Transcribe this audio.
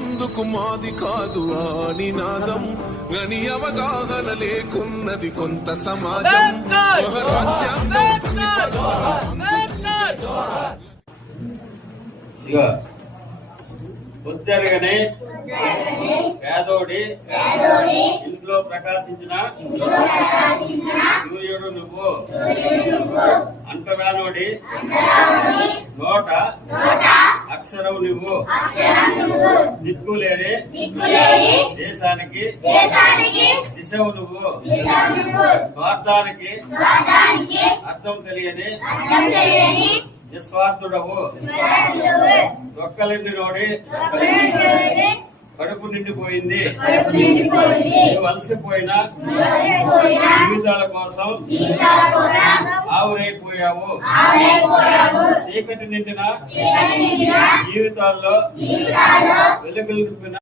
ఎందుకు మాది కాదు ఆ నినాదం గని అవగాహన లేకున్నది కొంత సమాజం పొద్దెరగనే పేదోడి ఇంట్లో ప్రకాశించిన సూర్యుడు నువ్వు అంటరానోడి నోట అక్షరం నువ్వు దిక్కులేని దేశానికి దిశవు నువ్వు స్వార్థానికి అర్థం తెలియని నిస్వార్థుడవు దొక్కలిండి నోడి కడుపు నిండిపోయింది వలసిపోయిన జీవితాల కోసం ఆవురైపోయావు చీకటి నిండిన జీవితాల్లో వెలుగులు